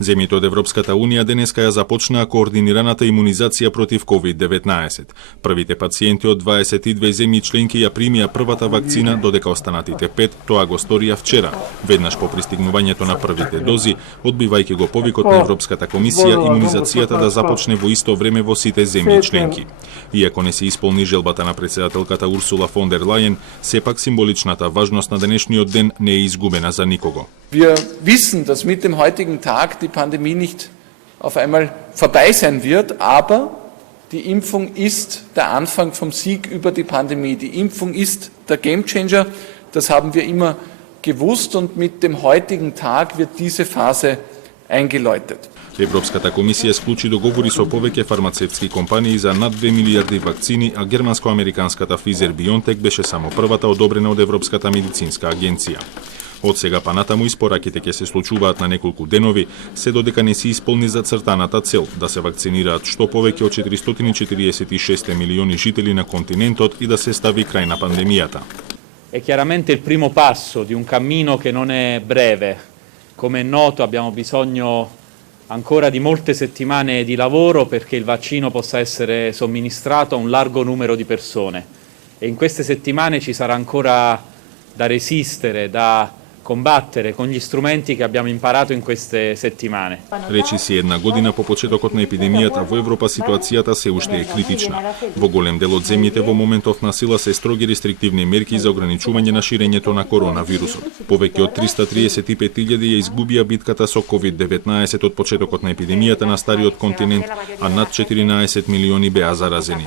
Земјите од Европската Унија денеска ја започнаа координираната имунизација против COVID-19. Првите пациенти од 22 земји членки ја примија првата вакцина, додека останатите 5 тоа го сторија вчера, веднаш по пристигнувањето на првите дози, одбивајќи го повикот на Европската комисија имунизацијата да започне во исто време во сите земји членки. Иако не се исполни желбата на претседателката Урсула фон дер Лајен, сепак символичната важност на денешниот ден не е изгубена за никого. Wir wissen, dass mit dem heutigen Tag die Pandemie nicht auf einmal vorbei sein wird, aber die Impfung ist der Anfang vom Sieg über die Pandemie. Die Impfung ist der Gamechanger, das haben wir immer gewusst und mit dem heutigen Tag wird diese Phase eingeläutet. Европската комисија склучи договори со повеќе фармацевтски компании за над 2 милиарди вакцини, а германско-американската Pfizer-BioNTech беше само првата одобрена од Европската медицинска агенција. Од сега па натаму испораките ќе се случуваат на неколку денови, се додека не се исполни зацртаната цел да се вакцинираат што повеќе од 446 милиони жители на континентот и да се стави крај на пандемијата. È chiaramente il primo passo di un cammino che non è breve. Come è noto abbiamo bisogno ancora di molte settimane di lavoro perché il vaccino possa essere somministrato a un largo numero di persone e in queste settimane ci sarà ancora da resistere, da combattere con gli strumenti che abbiamo imparato in queste settimane. Речи си една година по почетокот на епидемијата во Европа ситуацијата се уште е критична. Во голем дел од земјите во моментов на сила се строги рестриктивни мерки за ограничување на ширењето на коронавирусот. Повеќе од 335.000 ја изгубија битката со COVID-19 од почетокот на епидемијата на стариот континент, а над 14 милиони беа заразени.